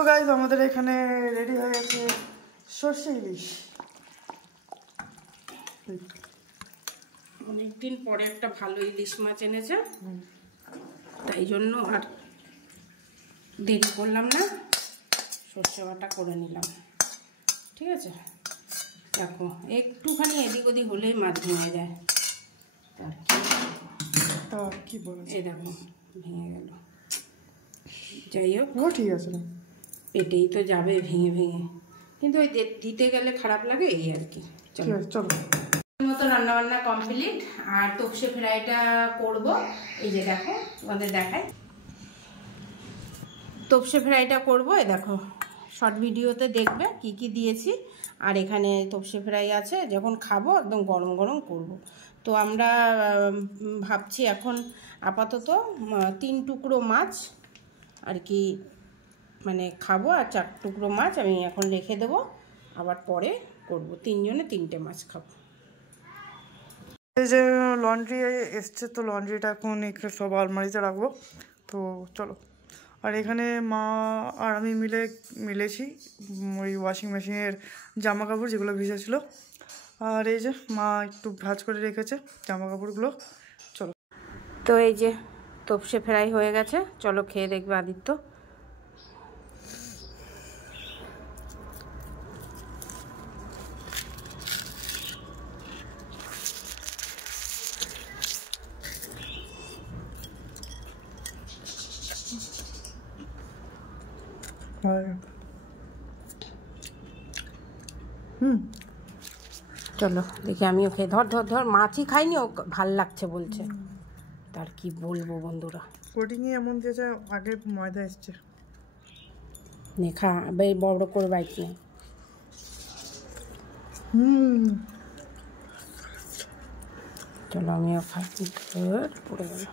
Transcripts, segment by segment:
তো গাইস আমাদের এখানে রেডি হয়ে গেছে সর্ষে ইলিশ। অনেকদিন পরে একটা ভালো ইলিশ মাছ এনেছে, তাই জন্য আর দেরি করলাম না, সর্ষে বাটা করে নিলাম। ঠিক আছে, দেখো একটুখানি এদিক ওদিক হলেই মাছ ভেঙে যায়। তার কি বলে এই দেখো ভেঙে গেল। যাই হোক, ঠিক আছে, পেটেই তো যাবে ভেঙে ভেঙে, কিন্তু ওই দিতে গেলে খারাপ লাগে, এই আর কি। চলো চলো, মতো রান্না বান্না কমপ্লিট। আর তোপসে ফ্রাইটা করব, এই যে দেখো তোমাদের দেখাই। তোপসে ফ্রাইটা করবো, এই দেখো শর্ট ভিডিওতে দেখবে কি কি দিয়েছি। আর এখানে তোপসে ফ্রাই আছে, যখন খাবো একদম গরম গরম করব। তো আমরা ভাবছি এখন আপাতত 3 টুকরো মাছ আর কি মানে খাবো, আর 4 টুকরো মাছ আমি এখন রেখে দেবো, আবার পরে করব। 3 জনে 3টে মাছ খাবো। এই যে লন্ড্রি এসছে, তো লন্ড্রিটা এখন সব আলমারিতে রাখবো। তো চলো। আর এখানে মা আর আমি মিলেছি ওই ওয়াশিং মেশিনের জামা কাপড় যেগুলো ভিজেছিল। আর এই যে মা একটু ভাঁজ করে রেখেছে জামা কাপড়গুলো। চলো। তো এই যে তোপসে ফ্রাই হয়ে গেছে, চলো খেয়ে দেখবে আদিত্য। চলো দেখি আমিও খেয়ে। ধর ধর ধর, মাছই খাইনি, ও ভাল লাগছে বলছে। তার কি বলবো বন্ধুরা, কোটিংয়ে এমন দিয়েছে, আগে ময়দা এসছে। নে খা, বেশ বড় করে বাইক নে। চলো আমিও খাই। পড়ে গেল।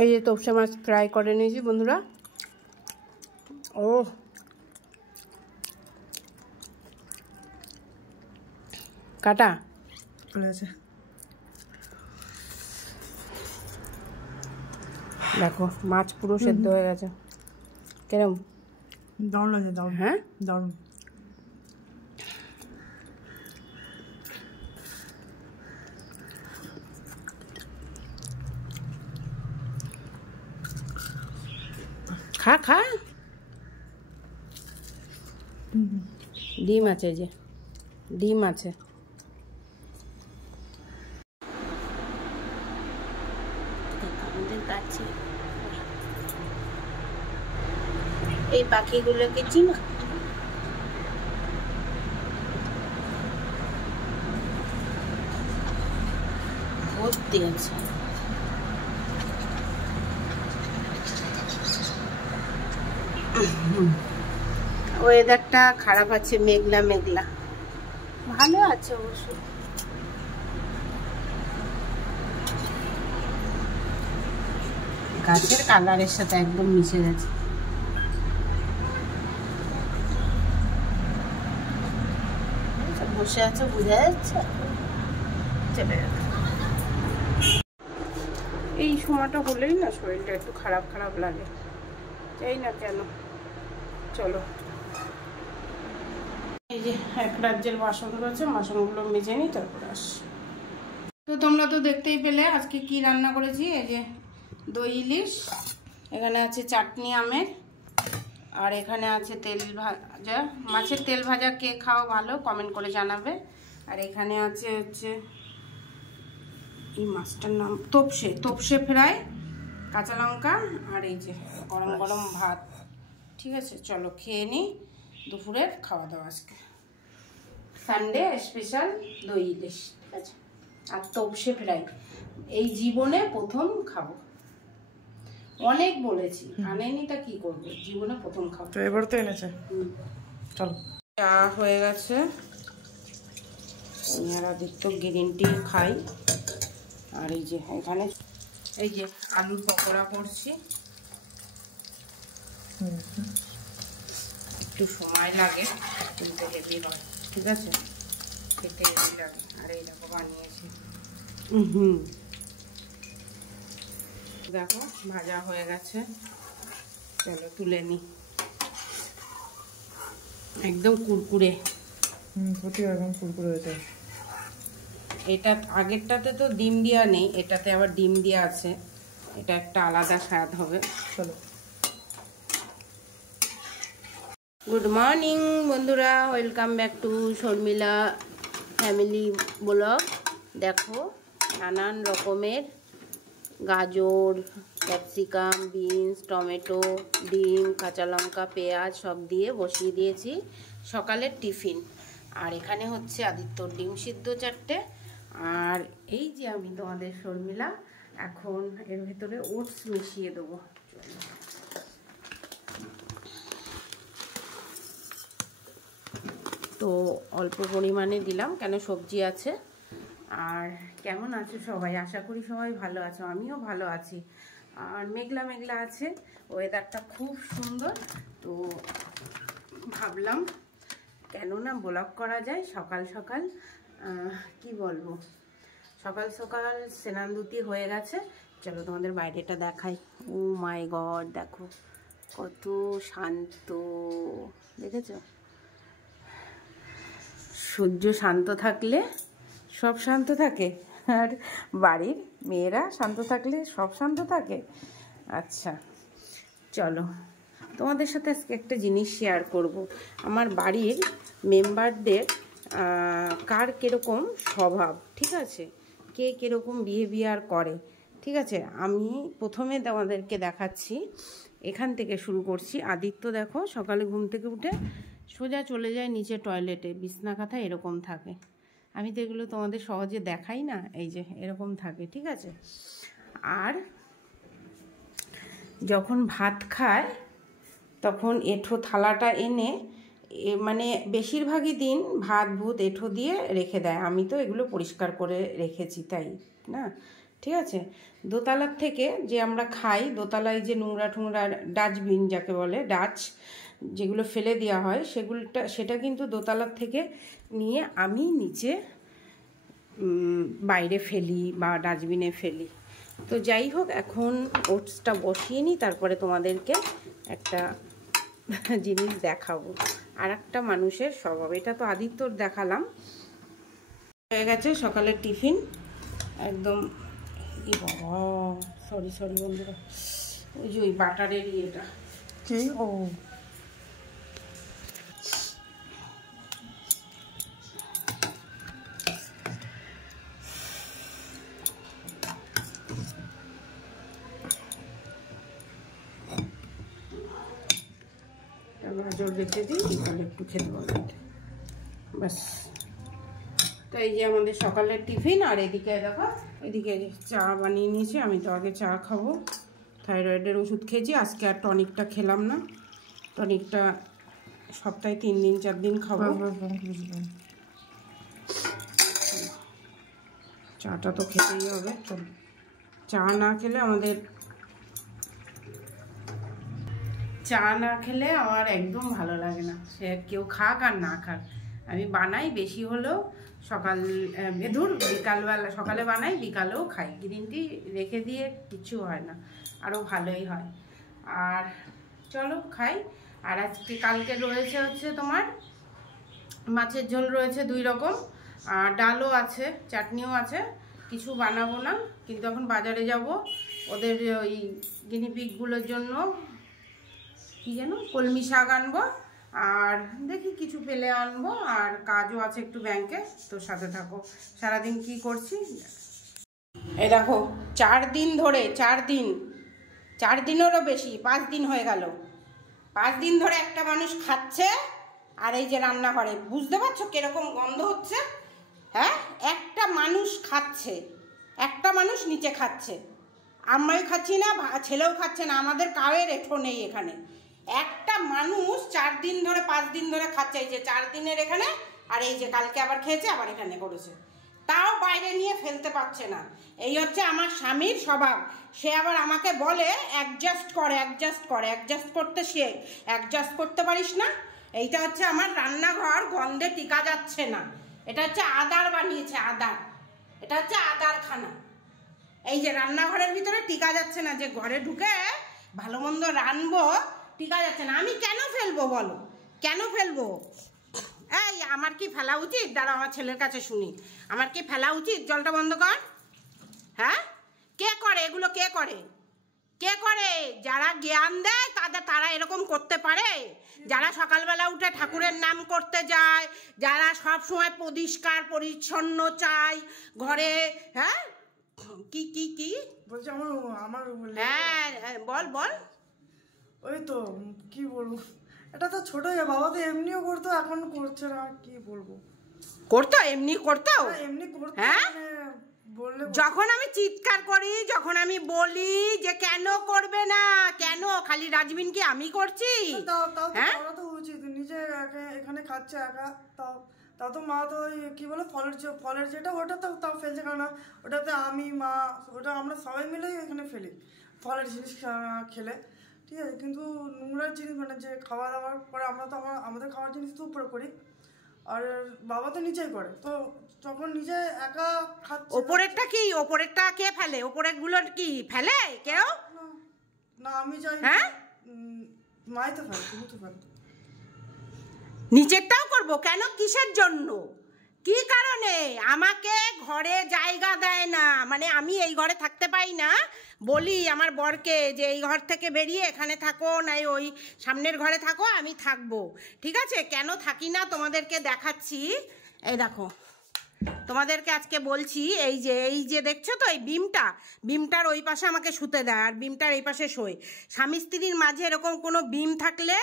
এই যে তোপসে মাছ ফ্রাই করে নিয়েছি বন্ধুরা। ও কাটা চলেছে, দেখো মাছ পুরো সেদ্ধ হয়ে গেছে। কেরম দারুণ লাগে, দারুণ। হ্যাঁ দারুণ। খা খা। ডিম আছে, যে ডিম আছে। এই পাখিগুলোকে চিনো? ভর্তি আছে। ওয়েদারটা খারাপ আছে, মেঘলা মেঘলা, ভালো আছে অবশ্য। গাছের কালারের সাথে একদম মিশে গেছে। বসে আছে, বোঝা যাচ্ছে। চলে যাবে। এই সময়টা হলেই না শরীরটা একটু খারাপ খারাপ লাগে, চাই না কেন। চলো, এই যে এক রাজ্যের বাসন রয়েছে, বাসনগুলো মেজে নিই, তারপরে আস। তো তোমরা তো দেখতেই পেলে আজকে কি রান্না করেছি। এই যে দই ইলিশ, এখানে আছে চাটনি আমের, আর এখানে আছে তেল ভাজা। মাছের তেল ভাজা কে খাও ভালো কমেন্ট করে জানাবে। আর এখানে আছে হচ্ছে এই মাছটার নাম তোপসে ফ্রাই, কাঁচা লঙ্কা, আর এই যে গরম গরম ভাত। ঠিক আছে, চলো খেয়ে নিই দুপুরের খাওয়া দাওয়া। আজকে সানডে স্পেশাল দই ইলিশ, ঠিক আছে, আর তোপসে ফ্রাই। এই জীবনে প্রথম খাবো, অনেক বলেছি আনেনি, তা কি করবো, জীবনে প্রথম খাবো। তো এবার তো এনেছে। চলো, চা হয়ে গেছে, আর আদিত্য গ্রিন টি খাই। আর এই যে এখানে এই যে আলুর পকোড়া করছি। একটু সময় লাগে কিন্তু হেভি হয়, ঠিক আছে, খেতে হেভি লাগে। আর এই দেখো বানিয়েছি, দেখো ভাজা হয়ে গেছে, চলো তুলে নিই। একদম কুরকুরে, একদম কুরকুরে হয়েছে। এটা আগেরটাতে তো ডিম দেওয়া নেই, এটাতে আবার ডিম দেওয়া আছে, এটা একটা আলাদা স্বাদ হবে। চলো। গুড মর্নিং বন্ধুরা, welcome back to Sharmila family blog. দেখো নানান রকমের গাজর, ক্যাপসিকাম, বিনস, টমেটো, ডিম, কাঁচা লঙ্কা, পেঁয়াজ সব দিয়ে বসিয়ে দিয়েছি সকালের টিফিন। আর এখানে হচ্ছে আদিত্যর ডিম সিদ্ধ 4টে। আর এই যে আমি তোমাদের শর্মিলা, এখন এর ভেতরে ওটস মিশিয়ে দেবো। তো অল্প পরিমাণে দিলাম, কেন সবজি আছে। আর কেমন আছো সবাই? আশা করি সবাই ভালো আছো, আমিও ভালো আছি। আর মেঘলা মেঘলা আছে, ওয়েদারটা খুব সুন্দর। তো ভাবলাম কেন না ব্লগ করা যায় সকাল সকাল। কি বলবো, সকাল সকাল স্নান ধুতি হয়ে গেছে। চলো তোমাদের বাইরেটা দেখাই। ও মাই গড, দেখো কত শান্ত, দেখেছো? সূর্য শান্ত থাকলে সব শান্ত থাকে, আর বাড়ির মেয়েরা শান্ত থাকলে সব শান্ত থাকে। আচ্ছা চলো, তোমাদের সাথে আজকে একটা জিনিস শেয়ার করব। আমার বাড়ির মেম্বারদের কার কীরকম স্বভাব, ঠিক আছে, কে কীরকম বিহেভিয়ার করে, ঠিক আছে। আমি প্রথমে তোমাদেরকে দেখাচ্ছি, এখান থেকে শুরু করছি। আদিত্য দেখো সকালে ঘুম থেকে উঠে সোজা চলে যায় নিচে টয়লেটে, বিছনা কাঁথা এরকম থাকে। আমি তো এগুলো তোমাদের সহজে দেখাই না, এই যে এরকম থাকে, ঠিক আছে। আর যখন ভাত খায় তখন এঁঠো থালাটা এনে, মানে বেশিরভাগই দিন ভাত ভূত এঁঠো দিয়ে রেখে দেয়। আমি তো এগুলো পরিষ্কার করে রেখেছি, তাই না, ঠিক আছে। দোতলার থেকে যে আমরা খাই, দোতলায় যে নোংরা ঠুংরা ডাস্টবিন যাকে বলে, ডাচ যেগুলো ফেলে দেওয়া হয়, সেটা কিন্তু দোতলার থেকে নিয়ে আমি নিচে বাইরে ফেলি বা ডাস্টবিনে ফেলি। তো যাই হোক, এখন ওটসটা বসিয়ে নিই, তারপরে তোমাদেরকে একটা জিনিস দেখাবো। আর একটা মানুষের স্বভাব, এটা তো আদিত্যর দেখালাম। হয়ে গেছে সকালের টিফিন একদম। বাবা সরি বন্ধুরা, ওই যে ওই বাটারের ইয়েটা কি, ও গাজর রেখে দিই, তাহলে একটু খেতে পারবে, ব্যাস। তো এই যে আমাদের সকালের টিফিন। আর এদিকে দেখো, এদিকে চা বানিয়ে নিয়েছি। আমি তো আগে চা খাবো, থাইরয়েডের ওষুধ খেয়েছি, আজকে আর টনিকটা খেলাম না। টনিকটা সপ্তাহে 3 দিন 4 দিন খাবো। চাটা তো খেতেই হবে, চলো। চা না খেলে আমার একদম ভালো লাগে না, সে কেউ খাক আর না খাক। আমি বানাই বেশি হলেও বিকালবেলা, সকালে বানাই বিকালেও খাই। গ্রিন টি রেখে দিয়ে কিছু হয় না, আরও ভালোই হয়। আর চলো খাই। আর আজকে কালকে রয়েছে হচ্ছে তোমার মাছের ঝোল রয়েছে 2 রকম, আর ডালও আছে, চাটনিও আছে। কিছু বানাবো না, কিন্তু এখন বাজারে যাব ওদের ওই গিনিপিগগুলোর জন্য, কি যেন কলমি শাক আনবো, আর দেখি কিছু পেলে আনবো। আর কাজও আছে একটু ব্যাংকে, তো সাথে থাকো। সারাদিন কি করছি এই দেখো। 4 দিন ধরে, 4 দিনেরও বেশি, 5 দিন হয়ে গেল, 5 দিন ধরে একটা মানুষ খাচ্ছে। আর এই যে রান্নাঘরে বুঝতে পারছো কিরকম গন্ধ হচ্ছে? হ্যাঁ, একটা মানুষ খাচ্ছে, একটা মানুষ নিচে খাচ্ছে, আমরাও খাচ্ছি না, ছেলেও খাচ্ছে না, আমাদের কাউয়ের এঁঠো নেই এখানে। একটা মানুষ 4 দিন ধরে 5 দিন ধরে খাচ্ছে। এই যে 4 দিনের এখানে, আর এই যে কালকে আবার খেয়েছে, আবার এখানে করেছে, তাও বাইরে নিয়ে ফেলতে পারছে না। এই হচ্ছে আমার স্বামীর স্বভাব। সে আবার আমাকে বলে অ্যাডজাস্ট করতে শেখ। অ্যাডজাস্ট করতে পারিস না? এইটা হচ্ছে আমার রান্নাঘর, গন্ধে টিকা যাচ্ছে না। এটা হচ্ছে আদার বানিয়েছে, আদার, এটা হচ্ছে আদার খানা। এই যে রান্নাঘরের ভিতরে টিকা যাচ্ছে না, যে ঘরে ঢুকে ভালো মন্দ রানবো টিকা যাচ্ছে না। আমি কেন ফেলবো বলো, কেন ফেলবো? এই আমার কি ফেলা উচিত? দাঁড়া আমার ছেলের কাছে শুনি, আমার কি ফেলা উচিত? জলটা বন্ধ কর। হ্যাঁ, কে করে এগুলো? কে করে? কে করে? যারা জ্ঞান দেয় তারা এরকম করতে পারে? যারা সকালবেলা উঠে ঠাকুরের নাম করতে যায়, যারা সব সময় পরিষ্কার পরিচ্ছন্ন চায় ঘরে। হ্যাঁ, কি কি কি বলছি? আমার হ্যাঁ বল বল। ওই তো কি বলবো, এটা তো ছোট বাবা তো এমনিও করতো, এখন করছে না, কি বলবো। করতো, এমনি করতো, এমনি করতো। হ্যাঁ, বললে যখন আমি চিৎকার করি, যখন আমি বলি যে কেন করবে না, কেন খালি ডাস্টবিন কি আমি করছি? হ্যাঁ, তো উচিত। নিজে এখানে খাচ্ছে একা, তাও তো মা তো কি বলে ফলের যেটা ওটা তো তাও ফেলছে, কারণ ওটাতে আমি মা ওটা আমরা সবাই মিলেই এখানে ফেলি ফলের জিনিস খেলে, ঠিক আছে। কিন্তু নোংরার জিনিস মানে যে খাওয়া দাওয়ার পরে আমরা তো আমাদের খাওয়ার জিনিস তো উপরে করি, আর বাবা তো নিচেই করে। তো যখন নিজে একা খাচ্ছে, ওপরেরটা কি? ওপরেরটা কে ফেলে? ওপরের গুলো কি ফেলে কেউ? না আমি চাই। হ্যাঁ, মাই তো ফেলে, তুমি তো ফেলে। নিচেরটাও করবো কেন? কিসের জন্য? কি কারণে? আমাকে ঘরে জায়গা দেয় না, মানে আমি এই ঘরে থাকতে পাই না। বলি আমার বরকে যে এই ঘর থেকে বেরিয়ে এখানে থাকো, নাই ওই সামনের ঘরে থাকো, আমি থাকবো। ঠিক আছে, কেন থাকি না তোমাদেরকে দেখাচ্ছি। এই দেখো, তোমাদেরকে আজকে বলছি, এই যে দেখছো তো এই বিমটার ওই পাশে আমাকে শুতে দেয়, আর বিমটার এই পাশে শোয়। স্বামী স্ত্রীর মাঝে এরকম কোনো বিম থাকলে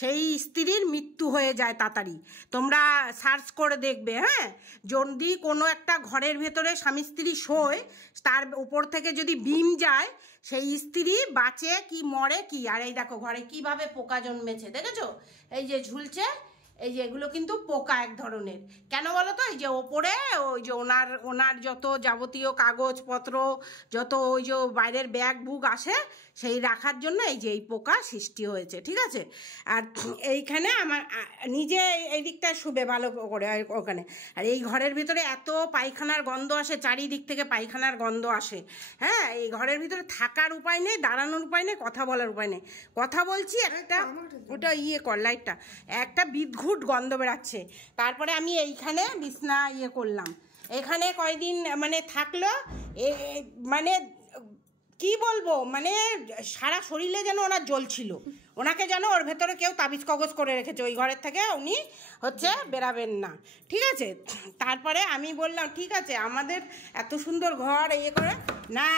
সেই স্ত্রীর মৃত্যু হয়ে যায় তাড়াতাড়ি। তোমরা সার্চ করে দেখবে। হ্যাঁ, যদি কোনো একটা ঘরের ভেতরে স্বামী স্ত্রী শোয়, তার উপর থেকে যদি বিম যায়, সেই স্ত্রী বাঁচে কি মরে কি। আর এই দেখো ঘরে কিভাবে পোকা জন্মেছে, দেখেছো? এই যে ঝুলছে, এই যে এগুলো কিন্তু পোকা এক ধরনের। কেন বলো তো? এই যে ওপরে ওই যে ওনার যত যাবতীয় কাগজপত্র, যত ওই যে বাইরের ব্যাগ বুক আসে, সেই রাখার জন্য এই যে এই পোকা সৃষ্টি হয়েছে। ঠিক আছে, আর এইখানে আমার নিজে এই দিকটা শুবে ভালো করে ওখানে। আর এই ঘরের ভিতরে এত পায়খানার গন্ধ আসে, চারিদিক থেকে পায়খানার গন্ধ আসে। হ্যাঁ, এই ঘরের ভিতরে থাকার উপায় নেই, দাঁড়ানোর উপায় নেই, কথা বলার উপায় নেই। কথা বলছি, একটা ওটা কর লাইটটা, একটা বিদঘুট গন্ধ বেরাচ্ছে। তারপরে আমি এইখানে বিছনা করলাম, এখানে কয়দিন মানে থাকলো, মানে কি বলবো, মানে সারা শরীরে যেন ওনার জ্বলছিল, ওনাকে যেন ওর ভেতরে কেউ তাবিজ কগজ করে রেখেছে, ওই ঘরের থেকে উনি বেরাবেন না। ঠিক আছে, তারপরে আমি বললাম ঠিক আছে, আমাদের এত সুন্দর ঘর করে না,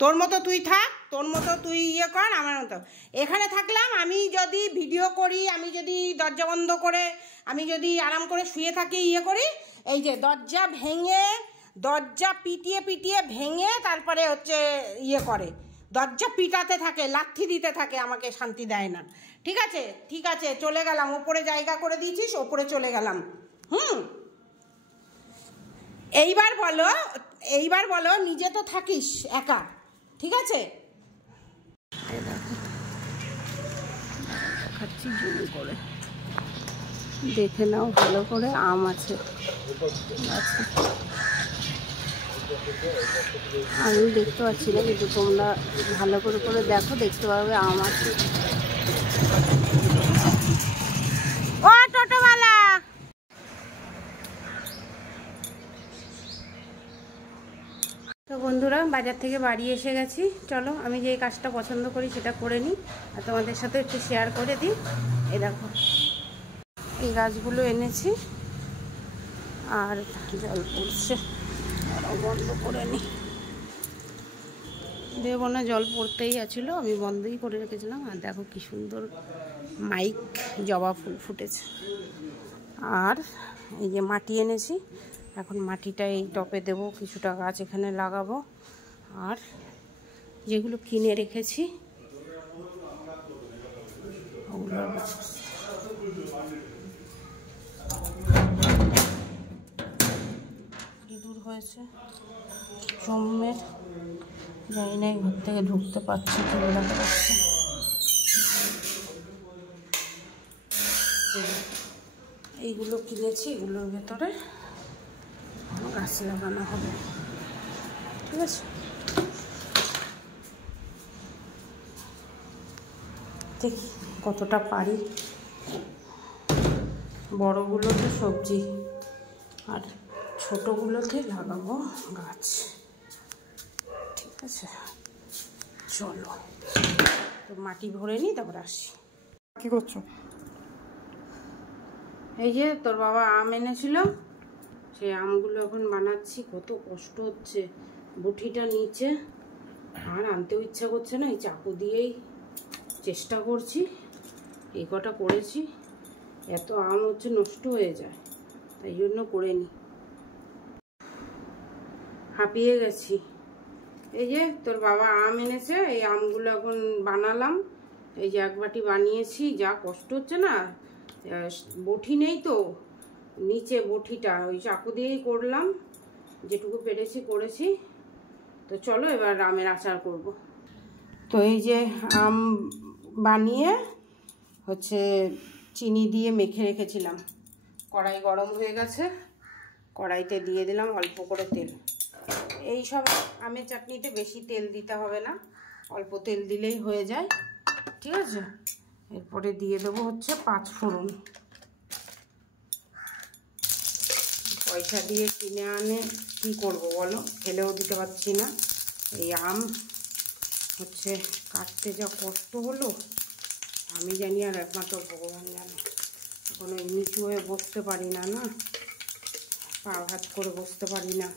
তোর মতো তুই থাক, তোর মতো তুই কর, আমার মতো এখানে থাকলাম। আমি যদি ভিডিও করি, আমি যদি দরজা বন্ধ করে, আমি যদি আরাম করে শুয়ে থাকি, করি, এই যে দরজা ভেঙে, দরজা পিটিয়ে ভেঙে তারপরে করে, দরজা পিটাতে থাকে, লাথি দিতে থাকে, আমাকে শান্তি দেয় না। ঠিক আছে, ঠিক আছে, চলে গেলাম, ওপরে জায়গা করে দিয়েছিস, ওপরে চলে গেলাম। এইবার বলো নিজে তো থাকিস একা, ঠিক আছে? খাচ্ছি জুড়ি করে, দেখে নাও ভালো করে। আম আছে, আমি দেখতে পাচ্ছি না, কিন্তু তোমরা ভালো করে দেখো, দেখতে পারবে আম আছে। ও টোটোওয়ালা, তো বন্ধুরা বাজার থেকে বাড়ি এসে গেছি। চলো আমি যে কাজটা পছন্দ করি সেটা করে নিই, আর তোমাদের সাথে একটু শেয়ার করে দিই। এই দেখো, এই গাছগুলো এনেছি, আর জল পড়ছে, বন্ধ করে নিই। দেবো না, জল পড়তেই আছিল, আমি বন্ধই করে রেখেছিলাম। আর দেখো কি সুন্দর মাইক জবা ফুল ফুটেছে। আর এই যে মাটি এনেছি, এখন মাটিটা এই টপে দেবো, কিছুটা গাছ এখানে লাগাবো। আর যেগুলো কিনে রেখেছি ওগুলো দূর হয়েছে জমের, জানি না ঘর থেকে ঢুকতে পারছি কি, দেখা যাচ্ছে। এইগুলো কিনেছি, এগুলোর ভেতরে গাছ লাগানো হবে। ঠিক আছে। দেখি কতটা পারি। বড়গুলোতে সবজি আর ছোটোগুলোতে লাগাবো গাছ। ঠিক আছে, চলো তো মাটি ভরে নিই, তারপর আসি। কি করছো? এই যে তোর বাবা আম এনেছিল, সেই আমগুলো এখন বানাচ্ছি। কত কষ্ট হচ্ছে, বটিটা নিচে আর আনতেও ইচ্ছা করছে না, এই চাকু দিয়েই চেষ্টা করছি। এই কটা করেছি, এত আম হচ্ছে নষ্ট হয়ে যায়, তাই জন্য করে নি। হাঁপিয়ে গেছি। এই যে তোর বাবা আম এনেছে, এই আমগুলো এখন বানালাম। এই যে এক বাটি বানিয়েছি। যা কষ্ট হচ্ছে না, বটি নেই তো নিচে, বটিটা ওই চাকু দিয়েই করলাম, যেটুকু পেরেছি করেছি। তো চলো এবার আমের আচার করব। তো এই যে আম বানিয়ে হচ্ছে চিনি দিয়ে মেখে রেখেছিলাম। কড়াই গরম হয়ে গেছে, কড়াইতে দিয়ে দিলাম অল্প করে তেল। এই সব আমের চাটনিতে বেশি তেল দিতে হবে না, অল্প তেল দিলেই হয়ে যায়। ঠিক আছে, এরপরে দিয়ে দেবো হচ্ছে 5 ফোড়ন। পয়সা দিয়ে কিনে আনে কি করব বলো, ফেলেও দিতে পারছি না। এই আম হচ্ছে কাটতে যা কষ্ট হলো, আমি জানি আর একমাত্র ভগবান জানে। এখন ওই নিচু হয়ে বসতে পারি না, না পা হাত করে বসতে পারি না।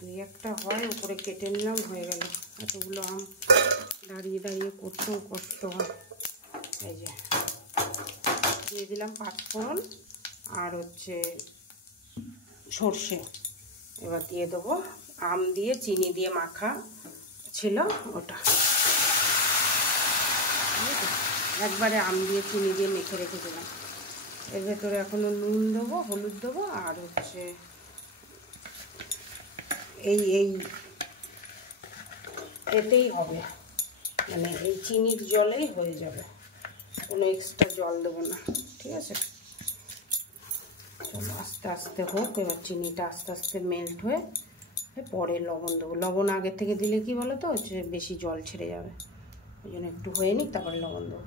2-1টা হয়, উপরে কেটে নিলাম, হয়ে গেল। এতগুলো আম দাঁড়িয়ে দাঁড়িয়ে করতেও কষ্ট হয়। এই যে দিয়ে দিলাম 5 ফোড়ন আর হচ্ছে সর্ষে। এবার দিয়ে দেবো আম দিয়ে চিনি দিয়ে মাখা ছিল ওটা। একবারে আম দিয়ে চিনি দিয়ে মেখে রেখেছিলাম। এর ভেতরে এখনো নুন দেবো, হলুদ দেবো, আর হচ্ছে এই এতেই হবে, মানে এই চিনির জলেই হয়ে যাবে, কোনো এক্সট্রা জল দেবো না। ঠিক আছে, চলো আস্তে আস্তে হোক। এবার চিনিটা আস্তে আস্তে মেল্ট হয়ে পরে লবণ দেবো। লবণ আগে থেকে দিলে কি বলো তো, হচ্ছে বেশি জল ছেড়ে যাবে, ওই জন্য একটু হয়ে নিক, তারপরে লবণ দেবো।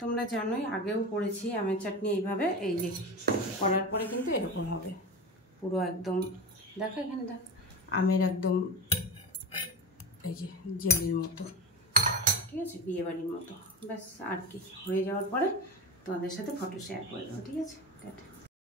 তোমরা জানোই আগেও করেছি আমের চাটনি এইভাবে। এই যে করার পরে কিন্তু এরকম হবে, পুরো একদম দেখো এখানে দেখ, আমের একদম এই যে জেলির মতো। ঠিক আছে, বিয়েবাড়ির মতো। ব্যাস আর কি, হয়ে যাওয়ার পরে তোমাদের সাথে ফটো শেয়ার করে দেবো। ঠিক আছে।